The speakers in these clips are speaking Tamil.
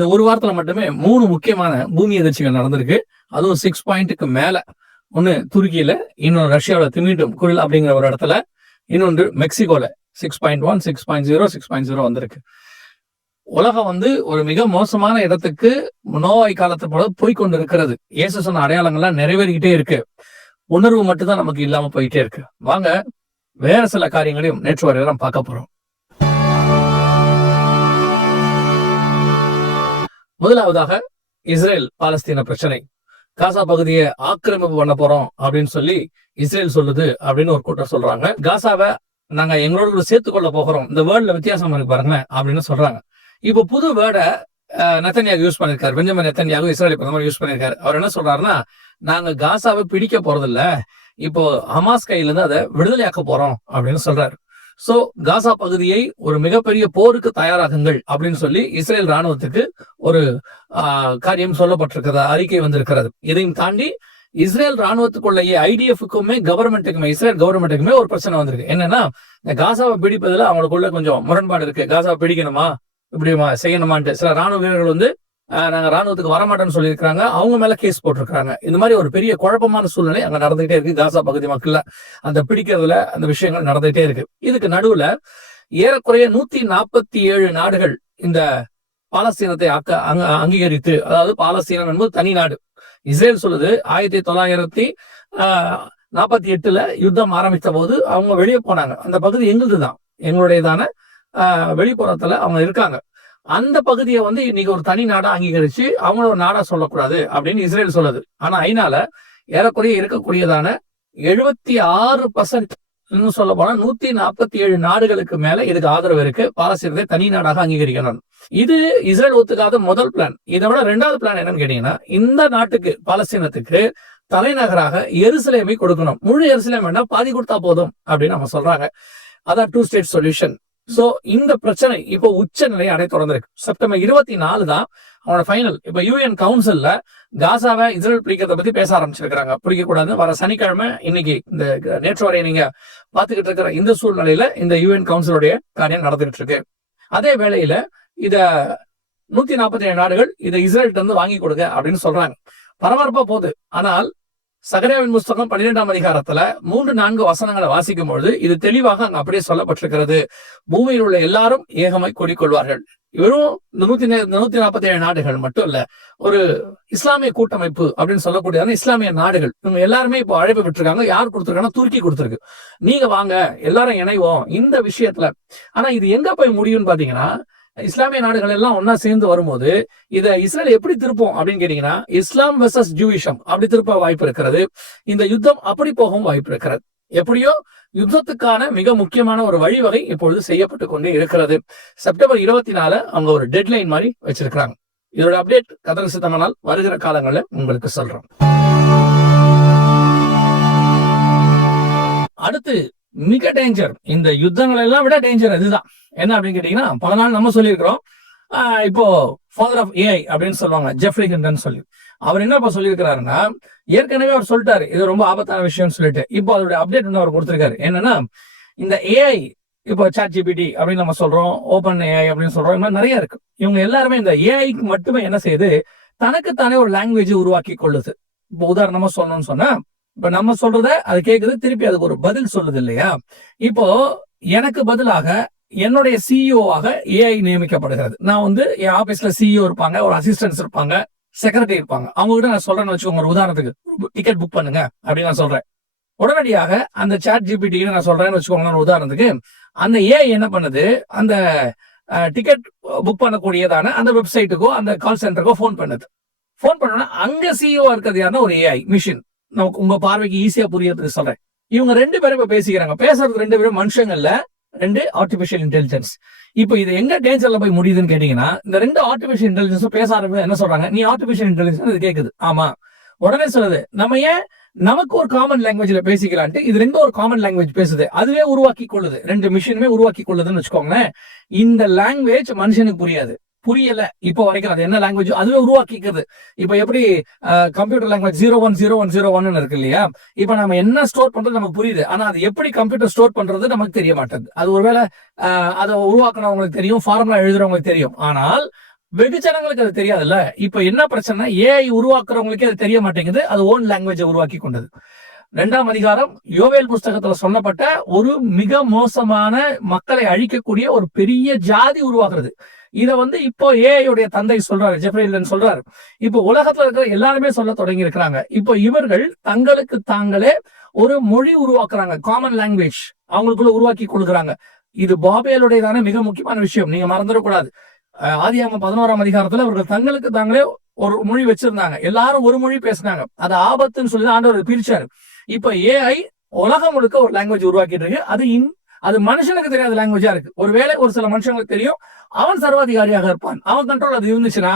இந்த ஒரு வாரத்துல மட்டுமே 3 முக்கியமான பூமி எதிர்ச்சிகள் நடந்திருக்கு. அதுவும் 6 பாயிண்ட்டுக்கு மேல. ஒண்ணு துருக்கியில, இன்னொன்று ரஷ்யாவோட திமிட்டும் குரில் அப்படிங்கிற ஒரு இடத்துல, இன்னொன்று மெக்சிகோல 6.1, 6.0, 6.0 வந்திருக்கு. உலகம் ஒரு மிக மோசமான இடத்துக்கு நோவாய் காலத்து போல போய்கொண்டு இருக்கிறது. இயேசு சொன்ன அடையாளங்கள்லாம் நிறைவேறிக்கிட்டே இருக்கு. உணர்வு மட்டும்தான் நமக்கு இல்லாம போயிட்டே இருக்கு. வாங்க வேற சில காரியங்களையும் நேற்று வரையிலும் பார்க்க போறோம். முதலாவதாக இஸ்ரேல் பாலஸ்தீன பிரச்சனை. காசா பகுதியை ஆக்கிரமிப்பு பண்ண போறோம் அப்படின்னு சொல்லி இஸ்ரேல் சொல்லுது அப்படின்னு ஒரு கூட்டம் சொல்றாங்க. காசாவை நாங்க எங்களோட சேர்த்து கொள்ள போகிறோம், இந்த வேர்ட்ல வித்தியாசம் இருக்கு பாருங்க அப்படின்னு சொல்றாங்க. இப்போ புது வேர்டை நெத்தன்யாகு யூஸ் பண்ணிருக்காரு. பெஞ்சமின் நெத்தன்யாகு இஸ்ரேல் பிரதமர் யூஸ் பண்ணிருக்காரு. அவர் என்ன சொல்றாருன்னா, நாங்க காசாவை பிடிக்க போறது இல்ல, இப்போ ஹமாஸ் கையில இருந்து அதை விடுதலையாக்க போறோம் அப்படின்னு சொல்றாரு. சோ காசா பகுதியை ஒரு மிகப்பெரிய போருக்கு தயாராகுங்கள் அப்படின்னு சொல்லி இஸ்ரேல் ராணுவத்துக்கு ஒரு காரியம் சொல்லப்பட்டிருக்கிறது, அறிக்கை வந்திருக்கிறது. இதையும் தாண்டி இஸ்ரேல் ராணுவத்துக்குள்ளேயே ஐடிஎஃப்க்குமே கவர்மெண்ட்டுக்குமே இஸ்ரேல் கவர்மெண்ட்டுக்குமே ஒரு பிரச்சனை வந்திருக்கு. என்னன்னா, இந்த காசாவை பிடிப்பதுல அவங்களுக்குள்ள கொஞ்சம் முரண்பாடு இருக்கு. காசாவை பிடிக்கணுமா இப்படி செய்யணுமான்ட்டு சில ராணுவ வீரர்கள் நாங்க ராணுவத்துக்கு வரமாட்டோம்னு சொல்லியிருக்காங்க. அவங்க மேல கேஸ் போட்டிருக்காங்க. இந்த மாதிரி ஒரு பெரிய குழப்பமான சூழ்நிலை அங்க நடந்துகிட்டே இருக்கு. காசா பகுதி மக்கள்ல அந்த பிடிக்கிறதுல அந்த விஷயங்கள் நடந்துகிட்டே இருக்கு. இதுக்கு நடுவுல ஏறக்குறைய 147 நாடுகள் இந்த பாலஸ்தீனத்தை அங்கீகரித்து, அதாவது பாலஸ்தீனம் என்பது தனி நாடு. இஸ்ரேல் சொல்லுது 1948 யுத்தம் ஆரம்பித்த போது அவங்க வெளியே போனாங்க. அந்த பகுதி எங்களுதுதான், எங்களுடையதான வெளிப்புறத்துல அவங்க இருக்காங்க. அந்த பகுதியை இன்னைக்கு ஒரு தனி நாடா அங்கீகரிச்சு அவங்கள ஒரு நாடா சொல்லக்கூடாது அப்படின்னு இஸ்ரேல் சொல்லுது. ஆனா ஐநால ஏறக்குறைய இருக்கக்கூடியதான 76% சொல்ல போனா 147 நாடுகளுக்கு மேல இதுக்கு ஆதரவு இருக்கு. பாலஸ்தீனத்தை தனி நாடாக அங்கீகரிக்கணும். இது இஸ்ரேல் ஒத்துக்காத முதல் பிளான். இதை விட 2வது பிளான் என்னன்னு கேட்டீங்கன்னா, இந்த நாட்டுக்கு பாலஸ்தீனத்துக்கு தலைநகராக எருசலேமை கொடுக்கணும். முழு எருசலேம் வேண்டாம், பாதி கொடுத்தா போதும் அப்படின்னு நம்ம சொல்றாங்க. அதான் 2 ஸ்டேட் சொல்யூஷன். சோ இந்த பிரச்சனை இப்போ உச்ச நிலையை அடைய தொடர்ந்திருக்கு. செப்டம்பர் 24 தான் அவனோட ஃபைனல். இப்ப யூஎன் கவுன்சில்ல காசாவை இஸ்ரேல் பிடிக்கிறத பத்தி பேச ஆரம்பிச்சிருக்காங்க. பிடிக்க கூடாது. வர சனிக்கிழமை இன்னைக்கு இந்த நேற்று வரை நீங்க பாத்துக்கிட்டு இருக்கிற இந்த சூழ்நிலையில இந்த யூஎன் கவுன்சிலுடைய காரியம் நடந்துகிட்டு இருக்கு. அதே வேளையில இத 147 நாடுகள் இதை இஸ்ரேல்கிட்ட இருந்து வாங்கி கொடுங்க அப்படின்னு சொல்றாங்க. பரபரப்பா போகுது. ஆனால் சகரியாவின் புஸ்தகம் 12ஆம் அதிகாரத்துல 3-4 வசனங்களை வாசிக்கும் பொழுது இது தெளிவாக அங்க அப்படியே சொல்லப்பட்டிருக்கிறது. பூமியில் உள்ள எல்லாரும் ஏகமாய் கூடிக்கொள்வார்கள். வெறும் 147 நாடுகள் மட்டும் இல்ல, ஒரு இஸ்லாமிய கூட்டமைப்பு அப்படின்னு சொல்லக்கூடியதான இஸ்லாமிய நாடுகள் இவங்க எல்லாருமே இப்போ அழைப்பு விட்டுருக்காங்க. யார் கொடுத்துருக்காங்கன்னா துருக்கி கொடுத்துருக்கு. நீங்க வாங்க எல்லாரும் இணைவோம் இந்த விஷயத்துல. ஆனா இது எங்க போய் முடியும்னு பாத்தீங்கன்னா, இஸ்லாமிய நாடுகள் எல்லாம் ஒன்னா சேர்ந்து வரும்போது இதை இஸ்ரேல் எப்படி திருப்போம் அப்படின்னு கேட்டீங்கன்னா, இஸ்லாம் வெர்சஸ் ஜூயிஷம் அப்படி திருப்ப வாய்ப்பு இருக்கிறது. இந்த யுத்தம் அப்படி போகவும் வாய்ப்பு இருக்கிறது. எப்படியோ யுத்தத்துக்கான மிக முக்கியமான ஒரு வழிவகை இப்பொழுது செய்யப்பட்டு கொண்டே இருக்கிறது. செப்டம்பர் 24 அவங்க ஒரு டெட்லைன் மாதிரி வச்சிருக்கிறாங்க. இதோட அப்டேட் கதர் சித்தமனால் வருகிற காலங்களில் உங்களுக்கு சொல்றோம். அடுத்து மிக டேஞ்சர், இந்த யுத்தங்கள் எல்லாம் விட டேஞ்சர் இதுதான். என்ன அப்படின்னு கேட்டீங்கன்னா, பல நாள் நம்ம சொல்லியிருக்கிறோம். இப்போ ஃபாதர் ஆஃப் ஏஐ அப்படின்னு சொல்லுவாங்க, ஜெஃப்ரி ஹிண்டன் சொல்லி. அவர் என்ன சொல்லியிருக்கிறாருன்னா, ஏற்கனவே அவர் சொல்லிட்டாரு இது ரொம்ப ஆபத்தான விஷயம்னு சொல்லிட்டு. இப்போ அதோட அப்டேட் அவர் கொடுத்திருக்காரு. என்னன்னா, இந்த ஏஐ இப்போ ChatGPT அப்படின்னு நம்ம சொல்றோம், ஓபன் ஏஐ அப்படின்னு சொல்றோம், இந்த மாதிரி நிறைய இருக்கு. இவங்க எல்லாருமே இந்த ஏஐக்கு மட்டுமே என்ன செய்யுது, தனக்குத்தானே ஒரு லாங்குவேஜ் உருவாக்கி கொள்ளுது. இப்போ உதாரணமா சொல்லணும்னு சொன்னா, இப்ப நம்ம சொல்றத அது கேக்குது, திருப்பி அதுக்கு ஒரு பதில் சொல்லுது இல்லையா? இப்போ எனக்கு பதிலாக என்னுடைய சிஇஓவாக ஏஐ நியமிக்கப்படுகிறது. நான் என் ஆபீஸ்ல சிஇஓ இருப்பாங்க, ஒரு அசிஸ்டன்ஸ் இருப்பாங்க, செக்ரட்டரி இருப்பாங்க. அவங்க கிட்ட நான் சொல்றேன்னு வச்சுக்கோங்க, ஒரு உதாரணத்துக்கு டிக்கெட் புக் பண்ணுங்க அப்படின்னு நான் சொல்றேன். உடனடியாக அந்த ChatGPT நான் சொல்றேன்னு வச்சுக்கோங்க, ஒரு உதாரணத்துக்கு அந்த ஏஐ என்ன பண்ணுது, அந்த டிக்கெட் புக் பண்ணக்கூடியதான அந்த வெப்சைட்டுக்கோ அந்த கால் சென்டருக்கோ போன் பண்ணுது. போன் பண்ணோன்னா அங்க சிஇஓ இருக்கிறது யாருன்னா ஒரு ஏஐ மிஷின். நமக்கு உங்க பார்வைக்கு ஈஸியா புரியறதுக்கு சொல்றேன். இவங்க 2 பேரும் இப்ப பேசிக்கிறாங்க. பேசுறது 2 பேரும் மனுஷங்கள்ல, 2 ஆர்டிபிஷியல் இன்டெலிஜென்ஸ். இப்போ இது எங்க டேஞ்சர்ல போய் முடியுதுன்னு கேட்டீங்கன்னா, இந்த 2 ஆர்டிபிஷியல் இன்டெலிஜென்ஸ் பேச ஆரம்பிச்சு என்ன சொல்றாங்க, நீ ஆர்டிபிஷியல் இன்டெலிஜென்ஸ் இது கேக்குது. ஆமா, உடனே சொல்லுது நம்ம ஏன் நமக்கு ஒரு காமன் லாங்குவேஜ்ல பேசிக்கலான்ட்டு இது 2 ஒரு காமன் லாங்குவேஜ் பேசுது. அதுவே உருவாக்கி கொள்ளுது, 2 மிஷினுமே உருவாக்கி கொள்ளுதுன்னு வச்சுக்கோங்களேன். இந்த லாங்குவேஜ் மனுஷனுக்கு புரியாது, புரியல இப்போ வரைக்கும். அது என்ன லாங்குவேஜ் அதுவே உருவாக்கிக்கிறது. இப்ப எப்படி கம்ப்யூட்டர் லாங்குவேஜ் 010101 இருக்கு இல்லையா? இப்ப நம்ம என்ன ஸ்டோர் பண்றது நமக்கு புரியுது, ஆனா அது எப்படி கம்ப்யூட்டர் ஸ்டோர் பண்றது நமக்கு தெரிய மாட்டேங்குது. அது ஒருவேளை அதை உருவாக்குனவங்களுக்கு தெரியும், ஃபார்முலா எழுதுறவங்களுக்கு தெரியும். ஆனால் வெகுஜனங்களுக்கு அது தெரியாதுல்ல. இப்ப என்ன பிரச்சனை, ஏஐ உருவாக்குறவங்களுக்கே அது தெரிய மாட்டேங்குது. அது ஓன் லாங்குவேஜை உருவாக்கி கொண்டது. 2ஆம் அதிகாரம் யோவேல் புஸ்தகத்துல சொல்லப்பட்ட ஒரு மிக மோசமான மக்களை அழிக்கக்கூடிய ஒரு பெரிய ஜாதி உருவாக்குறது. இத இப்போ ஏஐ உடைய தந்தை சொல்றாரு, ஜெஃப்ரி ஹிண்டன் சொல்றாரு. இப்போ உலகத்துல இருக்கிற எல்லாருமே சொல்ல தொடங்கி இருக்கிறாங்க. இப்போ இவர்கள் தங்களுக்கு தாங்களே ஒரு மொழி உருவாக்குறாங்க, காமன் லாங்குவேஜ் அவங்களுக்குள்ள உருவாக்கி கொள்கிறாங்க. இது பாபேலுடையதான மிக முக்கியமான விஷயம், நீங்க மறந்துடக்கூடாது. ஆதியாகமம் 11ஆம் அதிகாரத்துல அவர்கள் தங்களுக்கு தாங்களே ஒரு மொழி வச்சிருந்தாங்க, எல்லாரும் ஒரு மொழி பேசினாங்க. அது ஆபத்துன்னு சொல்லி ஆண்டவர் பிரிச்சாரு. இப்ப ஏஐ உலகம் முழுக்க ஒரு லாங்குவேஜ் உருவாக்கிட்டு இருக்கு. அது மனுஷனுக்கு தெரியாத லாங்குவேஜா இருக்கு. ஒருவேளை ஒரு சில மனுஷங்களுக்கு தெரியும், அவன் சர்வாதிகாரியாக இருப்பான், அவன் கண்ட்ரோல் அது இருந்துச்சுன்னா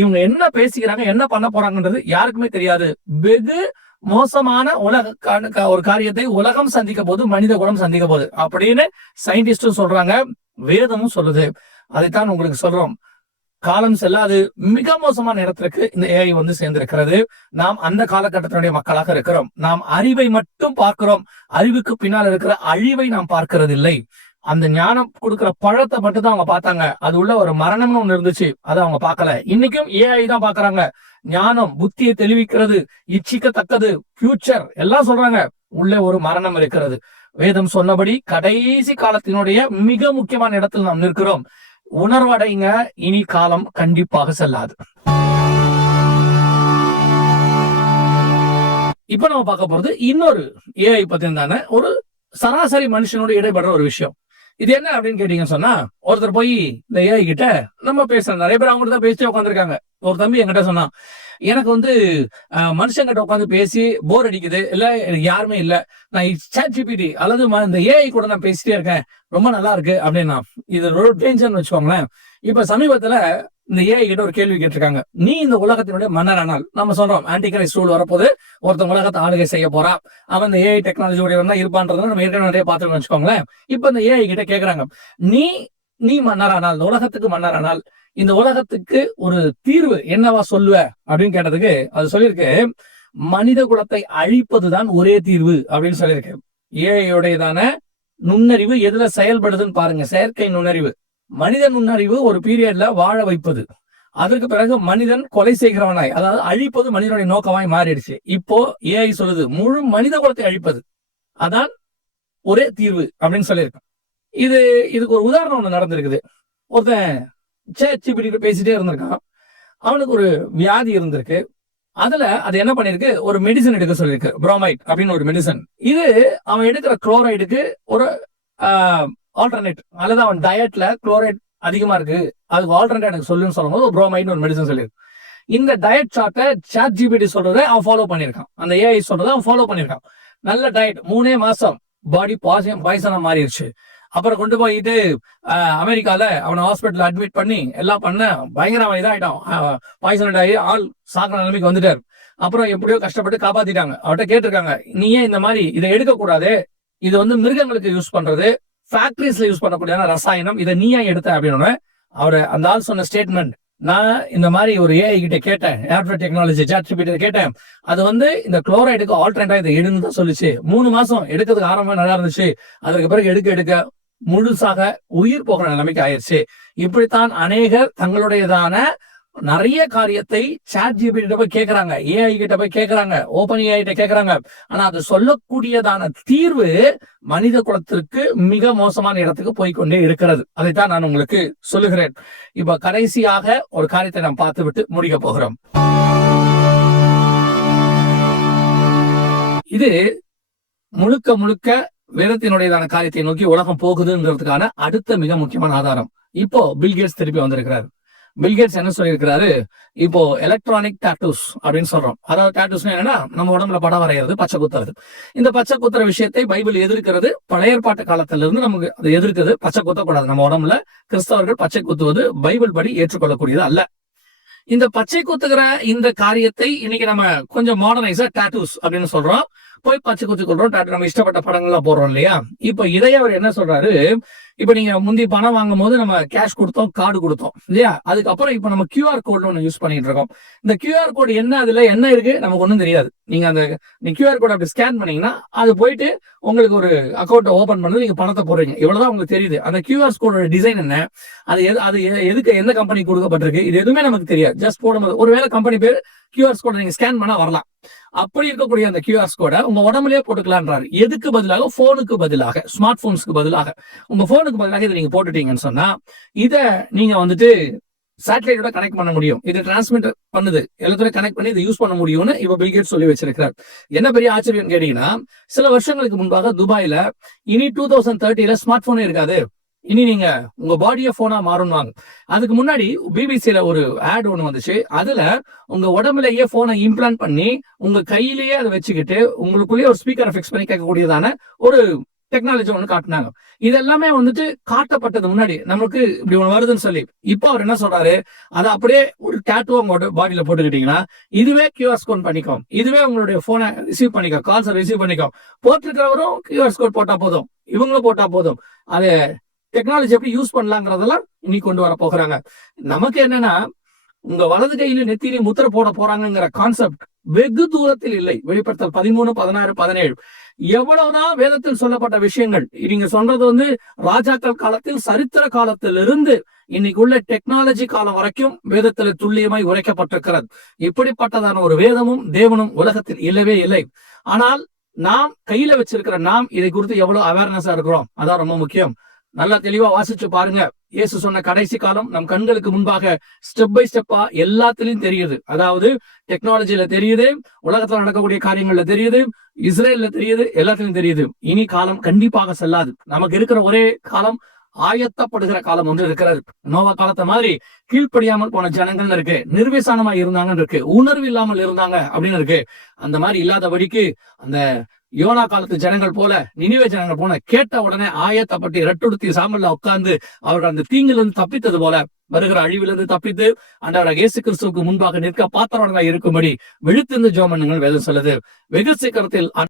இவங்க என்ன பேசிக்கிறாங்க, என்ன பண்ண போறாங்கன்றது யாருக்குமே தெரியாது. வெகு மோசமான ஒரு காரியத்தை உலகம் சந்திக்க போது, மனித குலம் சந்திக்க போகுது அப்படின்னு சயின்டிஸ்டும் சொல்றாங்க, வேதமும் சொல்லுது. அதைத்தான் உங்களுக்கு சொல்றோம். காலம் செல்லாது மிக மோசமான இடத்திற்கு இந்த ஏஐ சேர்ந்திருக்கிறது. நாம் அந்த காலகட்டத்தினுடைய மக்களாக இருக்கிறோம். நாம் அறிவை மட்டும் பார்க்கிறோம், அறிவுக்கு பின்னால் இருக்கிற அழிவை நாம் பார்க்கிறது இல்லை. அந்த ஞானம் கொடுக்கிற பழத்தை மட்டும் தான் அவங்க பார்த்தாங்க. அது உள்ள ஒரு மரணம்னு ஒண்ணு இருந்துச்சு, அதை அவங்க பார்க்கல. இன்னைக்கும் ஏஐ தான் பாக்குறாங்க. ஞானம் புத்தியை தெளிவிக்கிறது, இச்சிக்கத்தக்கது, ஃபியூச்சர் எல்லாம் சொல்றாங்க. உள்ள ஒரு மரணம் இருக்கிறது. வேதம் சொன்னபடி கடைசி காலத்தினுடைய மிக முக்கியமான இடத்தில் நாம் நிற்கிறோம். உணர்வடைங்க, இனி காலம் கண்டிப்பாக செல்லாது. இப்ப நம்ம பார்க்க போறது இன்னொரு ஏஐ பத்தின ஒரு சராசரி மனுஷனோட இடைபடுற ஒரு விஷயம். இது என்ன அப்படின்னு கேட்டீங்கன்னு சொன்னா, ஒருத்தர் போய் இந்த ஏஐ கிட்ட நம்ம பேசுறோம், நிறைய பேர் அவங்ககிட்ட தான் பேசிட்டே உட்காந்துருக்காங்க. ஒரு தம்பி என்கிட்ட சொன்னா, எனக்கு மனுஷங்கிட்ட உட்காந்து பேசி போர் அடிக்குது, இல்ல யாருமே இல்ல, நான் ChatGPT அல்லது இந்த ஏஐ கூட நான் பேசிட்டே இருக்கேன், ரொம்ப நல்லா இருக்கு அப்படின்னா. இது ஒரு டேஞ்சர்னு வச்சுக்கோங்களேன். இப்ப சமீபத்துல இந்த ஏஐ கிட்ட ஒரு கேள்வி கேட்டிருக்காங்க, நீ இந்த உலகத்தினுடைய மன்னரானால், நம்ம சொல்றோம் ஆன்டி கிரைஸ்ட் ரூல் வரப்போது, ஒருத்தன் உலகத்தை ஆளுகை செய்ய போறா, அவன் இந்த ஏஐ டெக்னாலஜி உடையவன் இருப்பான்றத நம்ம ஏற்கனவே நிறைய பார்த்துன்னு வச்சுக்கோங்களேன். இப்ப இந்த ஏஐ கிட்ட கேக்குறாங்க, நீ மன்னரானால், இந்த உலகத்துக்கு மன்னரானால், இந்த உலகத்துக்கு ஒரு தீர்வு என்னவா சொல்லுவ அப்படின்னு கேட்டதுக்கு அது சொல்லியிருக்கு, மனித குலத்தை அழிப்பதுதான் ஒரே தீர்வு அப்படின்னு சொல்லியிருக்கு. ஏஐயுடையதான நுண்ணறிவு எதுல செயல்படுதுன்னு பாருங்க, செயற்கை நுண்ணறிவு. மனித நுண்ணறிவு ஒரு பீரியட்ல வாழ வைப்பது, அதற்கு பிறகு மனிதன் கொலை செய்கிறவனாய், அதாவது அழிப்பது மனிதனுடைய நோக்கமாய் மாறிடுச்சு. இப்போ ஏஐ சொல்லுது முழு மனித குலத்தை அழிப்பது, அதான் ஒரே தீர்வு அப்படின்னு சொல்லியிருக்கான். இதுக்கு ஒரு உதாரணம் ஒண்ணு நடந்திருக்குது. ஒருத்தன் ChatGPT பேசிட்டே இருந்திருக்கான், அவனுக்கு ஒரு வியாதி இருந்திருக்கு. அதுல அது என்ன பண்ணிருக்கு, ஒரு மெடிசன் எடுக்க சொல்லிருக்கு, புரோமைட் அப்படின்னு ஒரு மெடிசன். இது அவன் எடுக்கிற குளோரைடுக்கு ஒரு ஆல்டர்னேட், அல்லது அவன் டயட்ல குளோரைட் அதிகமா இருக்கு, அதுக்கு ஆல்டர்னேட் எனக்கு சொல்லுன்னு சொல்லும்போது ஒரு ஒரு மெடிசன் சொல்லியிருக்கு. இந்த டயட் சார்ட்டை ChatGPT சொல்றதை அவன் ஃபாலோ பண்ணியிருக்கான், அந்த ஏஐ சொல்றதை அவன் ஃபாலோ பண்ணியிருக்கான். நல்ல டயட், 3 மாசம் பாடி பாய்சனா மாறிடுச்சு. அப்புறம் கொண்டு போயிட்டு அமெரிக்கால அவனை ஹாஸ்பிட்டல் அட்மிட் பண்ணி எல்லாம் பண்ண, பயங்கரமா இதாயிட்டான், பாய்சனட் ஆகி ஆள் சாக்கிற நிலைமைக்கு வந்துட்டாரு. அப்புறம் எப்படியோ கஷ்டப்பட்டு காப்பாத்திட்டாங்க. அவர்கிட்ட கேட்டிருக்காங்க, நீ ஏன் இந்த மாதிரி இதை எடுக்க கூடாது, இது மிருகங்களுக்கு யூஸ் பண்றது, ஃபேக்டரிஸ்ல யூஸ் பண்ணக்கூடிய ரசாயனம், இதை நீ ஏன் எடுத்த அப்படின்னு அவரு அந்த ஆள் சொன்ன ஸ்டேட்மெண்ட், நான் இந்த மாதிரி ஒரு ஏஐ கிட்ட கேட்டேன், ஏர்ஃபிளட் டெக்னாலஜி ChatGPT கேட்டேன், அது இந்த குளோரைடுக்கு ஆல்டர்னேட்டா இதை எடுன்னு தான் சொல்லிச்சு. 3 மாசம் எடுக்கிறதுக்கு ஆரம்பம் நல்லா இருந்துச்சு, அதுக்கு பிறகு எடுக்க முழுசாக உயிர் போகிற நிலைமைக்கு ஆயிடுச்சு. இப்படித்தான் அநேகர் தங்களுடையதான நிறைய காரியத்தை ChatGPT கிட்ட போய் கேட்கறாங்க, ஏஐ கிட்ட போய் கேட்கறாங்க, ஓபன் ஏஐ கிட்ட கேட்கறாங்க. ஆனா அது சொல்லக்கூடியதான தீர்வு மனித குலத்திற்கு மிக மோசமான இடத்துக்கு போய்கொண்டே இருக்கிறது. அதைத்தான் நான் உங்களுக்கு சொல்லுகிறேன். இப்ப கடைசியாக ஒரு காரியத்தை நாம் பார்த்து விட்டு முடிக்க போகிறோம். இது முழுக்க வேதத்தினுடையதான காரியத்தை நோக்கி உலகம் போகுதுன்றதுக்கான அடுத்த மிக முக்கியமான ஆதாரம். இப்போ பில்கேட்ஸ் திருப்பி வந்திருக்கிறாரு. பில்கேட்ஸ் என்ன சொல்லியிருக்கிறாரு, இப்போ எலக்ட்ரானிக் டாட்டூஸ் அப்படின்னு சொல்றோம். அதாவது டாட்டூஸ்னா என்னன்னா, நம்ம உடம்புல படம் வரைகிறது, பச்சை குத்துறது. இந்த பச்சை குத்துற விஷயத்தை பைபிள் எதிர்க்கிறது. பழைய ஏற்பாட்டு காலத்துல இருந்து நமக்கு அதை எதிர்க்கிறது. பச்சை குத்தக்கூடாது நம்ம உடம்புல. கிறிஸ்தவர்கள் பச்சை குத்துவது பைபிள் படி ஏற்றுக்கொள்ளக்கூடியது அல்ல. இந்த பச்சை குத்துகிற இந்த காரியத்தை இன்னைக்கு நம்ம கொஞ்சம் மாடர்னைஸா டாட்டூஸ் அப்படின்னு சொல்றோம். போய் பச்சை குச்சி கொள்றோம், நம்ம இஷ்டப்பட்ட படங்கள்லாம் போடுறோம் இல்லையா? இப்ப இதையே அவர் என்ன சொல்றாரு, இப்ப நீங்க முந்தி பணம் வாங்கும் போது நம்ம கேஷ் கொடுத்தோம், கார்டு கொடுத்தோம் இல்லையா? அதுக்கப்புறம் இப்ப நம்ம QR கோட் ஒன்று யூஸ் பண்ணிட்டு இருக்கோம். இந்த QR கோட் என்ன, அதுல என்ன இருக்கு நமக்கு ஒன்றும் தெரியாது. நீங்க அந்த QR கோட் அப்படி ஸ்கேன் பண்ணீங்கன்னா அது போயிட்டு உங்களுக்கு ஒரு அக்கௌண்ட் ஓபன் பண்ணது, நீங்க பணத்தை போடுறீங்க, இவ்வளவுதான் உங்களுக்கு தெரியுது. அந்த QR கோடோட டிசைன் என்ன, அது எதுக்கு, எந்த கம்பெனி கொடுக்கப்பட்டிருக்கு, இது எதுவுமே நமக்கு தெரியாது. ஜஸ்ட் போடும்போது ஒருவேளை கம்பெனி பேர் QR கோட் நீங்க ஸ்கேன் பண்ணா வரலாம். அப்படி இருக்கக்கூடிய அந்த QR கோடை உங்க உடம்புலயே போட்டுக்கலான்றாரு. எதுக்கு பதிலாக? போனுக்கு பதிலாக, ஸ்மார்ட் போன்ஸ்க்கு பதிலாக, உங்க போனுக்கு பதிலாக இதை நீங்க போட்டுட்டீங்கன்னு சொன்னா இதை நீங்க வந்துட்டு சேட்டலைட்டோட கனெக்ட் பண்ண முடியும். இது டிரான்ஸ்மிட் பண்ணுது, எல்லாத்தையும் கனெக்ட் பண்ணி இதை யூஸ் பண்ண முடியும்னு இப்ப பில் கேட்ஸ் சொல்லி வச்சிருக்காரு. என்ன பெரிய ஆச்சரியம் கேட்டீங்கன்னா, சில வருஷங்களுக்கு முன்பாக துபாயில இனி 2030 ஸ்மார்ட் போனே இருக்காது, இனி நீங்க உங்க பாடியை போனா மாறுவாங்க. அதுக்கு முன்னாடி பிபிசியில ஒரு ஆட் ஒண்ணு வந்துச்சு. அதுல உங்க உடம்புலயே போனை இம்ப்ளான்ட் பண்ணி உங்க கையிலேயே அதை வச்சுக்கிட்டு உங்களுக்குள்ளேயே ஒரு ஸ்பீக்கரை ஃபிக்ஸ் பண்ணி கேட்கக்கூடியதான ஒரு டெக்னாலஜி ஒண்ணு காட்டினாங்க. இதெல்லாமே வந்துட்டு காட்டப்பட்டது முன்னாடி நமக்கு இப்படி ஒண்ணு வருதுன்னு சொல்லி. இப்போ அவர் என்ன சொல்றாரு, அதை அப்படியே ஒரு டேட்டூ உங்களோட பாடியில போட்டுக்கிட்டீங்கன்னா இதுவே QR கோட் பண்ணிக்கும், இதுவே உங்களுடைய போனை ரிசீவ் பண்ணிக்கும், கால்ஸ் ரிசீவ் பண்ணிக்கும். போட்டிருக்கிறவரும் QR கோட் போட்டா போதும், இவங்களும் போட்டா போதும். அது டெக்னாலஜி எப்படி யூஸ் பண்ணலாங்கிறதெல்லாம் இன்னைக்கு கொண்டு வர போகிறாங்க. நமக்கு என்னன்னா, உங்க வலது கையில நெத்தியில முத்திரை போட போறாங்கிற கான்செப்ட் வெகு தூரத்தில் இல்லை. வெளிப்படுத்தல் 13, 16, 17 எவ்வளவுதான் வேதத்தில் சொல்லப்பட்ட விஷயங்கள். நீங்க சொல்றது வந்து ராஜாக்கள் காலத்தில், சரித்திர காலத்தில் இருந்து இன்னைக்கு உள்ள டெக்னாலஜி காலம் வரைக்கும் வேதத்துல துல்லியமாய் உரைக்கப்பட்டிருக்கிறது. இப்படிப்பட்டதான ஒரு வேதமும் தேவனும் உலகத்தில் இல்லவே இல்லை. ஆனால் நாம் கையில வச்சிருக்கிற நாம் இதை குறித்து எவ்வளவு அவேர்னஸா இருக்கிறோம், அதான் ரொம்ப முக்கியம். நல்லா தெளிவா வாசிச்சு பாருங்க. இயேசு சொன்ன கடைசி காலம் நம் கண்களுக்கு முன்பாக ஸ்டெப் பை ஸ்டெப்பா எல்லாத்திலையும் தெரியுது. அதாவது டெக்னாலஜில தெரியுது, உலகத்துல நடக்கக்கூடிய காரியங்கள்ல தெரியுது, இஸ்ரேல்ல தெரியுது, எல்லாத்திலும் தெரியுது. இனி காலம் கண்டிப்பாக செல்லாது. நமக்கு இருக்கிற ஒரே காலம் ஆயத்தப்படுகிற காலம் ஒன்று இருக்கிறது. நோவா காலத்தை மாதிரி கீழ்ப்படியாமல் போன ஜனங்கள்னு இருக்கு, நிர்விசானமா இருந்தாங்கன்னு இருக்கு, உணர்வு இல்லாமல் இருந்தாங்க அப்படின்னு இருக்கு. அந்த மாதிரி இல்லாதபடிக்கு அந்த யோனா காலத்து ஜனங்கள் போல, நினிவே ஜனங்கள் போல கேட்ட உடனே ஆயத்தப்பட்டு இரட்டுடுத்தி சாம்பல்ல உட்கார்ந்து அவர்கள் அந்த தீங்கிலிருந்து தப்பித்தது போல வருகிற அழிவிலிருந்து தப்பித்து ஆண்டவராகிய இயேசு கிறிஸ்துவுக்கு முன்பாக நிற்க பாத்திரவர்களாய் இருக்கும்படி விழித்திருந்து ஜெபம் பண்ணுங்கள் வேதம் சொல்லுது. வெகு சீக்கிரத்தில்